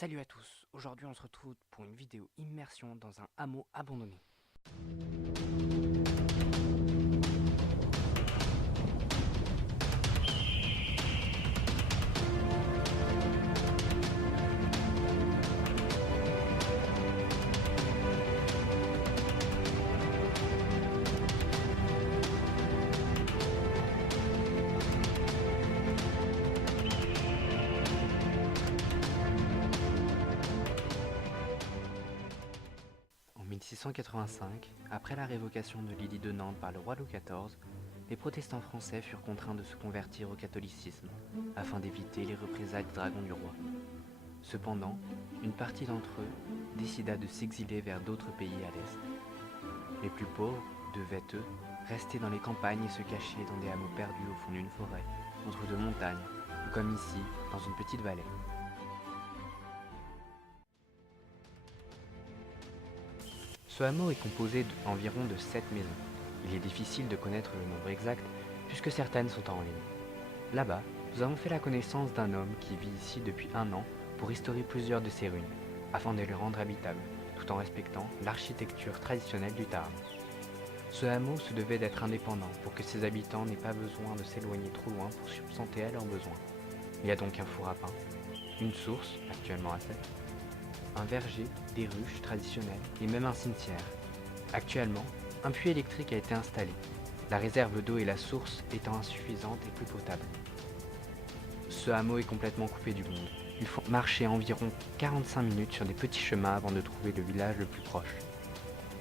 Salut à tous, aujourd'hui on se retrouve pour une vidéo immersion dans un hameau abandonné. En 1685, après la révocation de l'édit de Nantes par le roi Louis XIV, les protestants français furent contraints de se convertir au catholicisme, afin d'éviter les représailles des dragons du roi. Cependant, une partie d'entre eux décida de s'exiler vers d'autres pays à l'est. Les plus pauvres devaient, eux, rester dans les campagnes et se cacher dans des hameaux perdus au fond d'une forêt, entre deux montagnes, ou comme ici, dans une petite vallée. Ce hameau est composé d'environ de 7 maisons. Il est difficile de connaître le nombre exact puisque certaines sont en ligne. Là-bas, nous avons fait la connaissance d'un homme qui vit ici depuis 1 an pour restaurer plusieurs de ces ruines, afin de les rendre habitables, tout en respectant l'architecture traditionnelle du Tarn. Ce hameau se devait d'être indépendant pour que ses habitants n'aient pas besoin de s'éloigner trop loin pour subsister à leurs besoins. Il y a donc un four à pain, une source, actuellement à sec, un verger, des ruches traditionnelles et même un cimetière. Actuellement, un puits électrique a été installé, la réserve d'eau et la source étant insuffisantes et plus potables. Ce hameau est complètement coupé du monde. Il faut marcher environ 45 minutes sur des petits chemins avant de trouver le village le plus proche.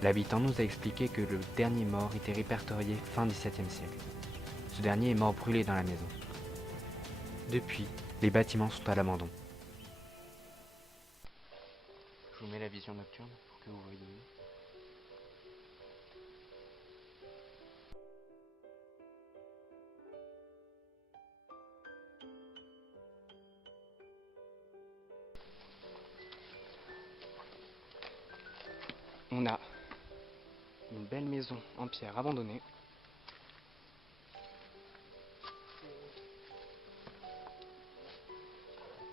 L'habitant nous a expliqué que le dernier mort était répertorié fin XVIIe siècle. Ce dernier est mort brûlé dans la maison. Depuis, les bâtiments sont à l'abandon. Je vous mets la vision nocturne pour que vous voyez mieux. On a une belle maison en pierre abandonnée.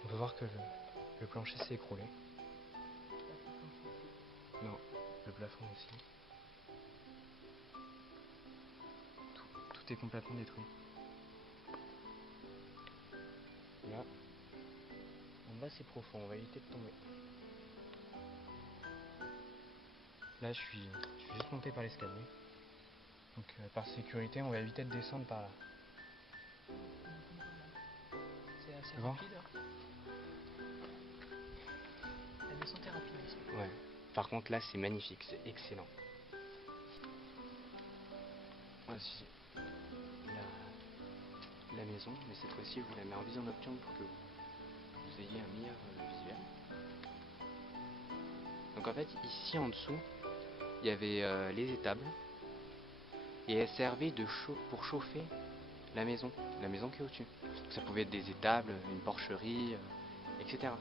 On peut voir que le plancher s'est écroulé. Non, le plafond aussi. Tout est complètement détruit. Là, en bas c'est profond, on va éviter de tomber. Là je suis juste monté par l'escalier. Donc par sécurité on va éviter de descendre par là. C'est assez Bon. rapide. La descente est rapide ici. Ouais. Par contre là c'est magnifique, c'est excellent. Voici la maison, mais cette fois-ci je vous la mets en vision nocturne pour que vous ayez un meilleur visuel. Donc en fait ici en dessous il y avait les étables et elles servaient pour chauffer la maison qui est au-dessus. Ça pouvait être des étables, une porcherie, etc.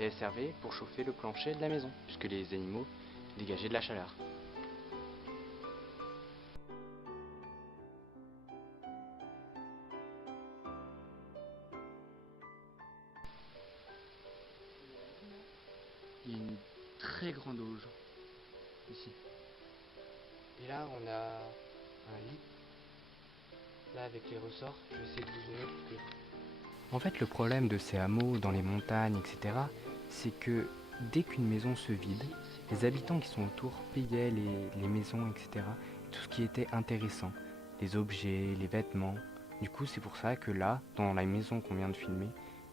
Et elles servaient pour chauffer le plancher de la maison, puisque les animaux dégageaient de la chaleur. Il y a une très grande auge ici. Et là on a un lit. Là avec les ressorts, je vais essayer de vous zoomer parce que... En fait le problème de ces hameaux dans les montagnes, etc. c'est que dès qu'une maison se vide, les habitants qui sont autour pillaient les maisons, etc. Tout ce qui était intéressant, les objets, les vêtements. Du coup c'est pour ça que là, dans la maison qu'on vient de filmer,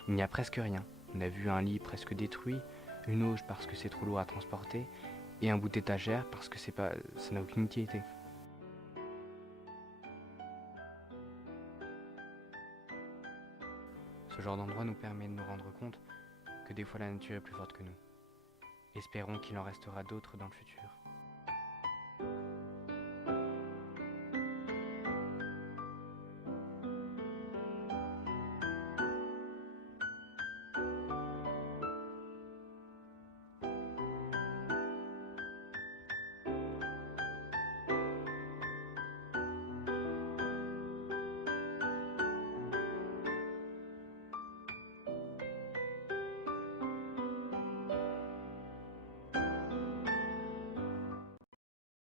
il n'y a presque rien. On a vu un lit presque détruit, une auge parce que c'est trop lourd à transporter, et un bout d'étagère parce que ça n'a aucune utilité. Ce genre d'endroit nous permet de nous rendre compte que des fois la nature est plus forte que nous. Espérons qu'il en restera d'autres dans le futur.